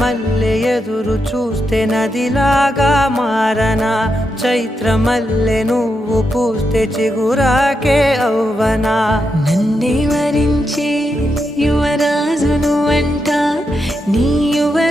మల్లె ఎదురు చూస్తే నదిలాగా మారనా, చైత్రమల్లె నువ్వు పూస్తే చిగురాకే అవ్వనా. నన్నే వరించే యువరాజును అంట నీ యువరా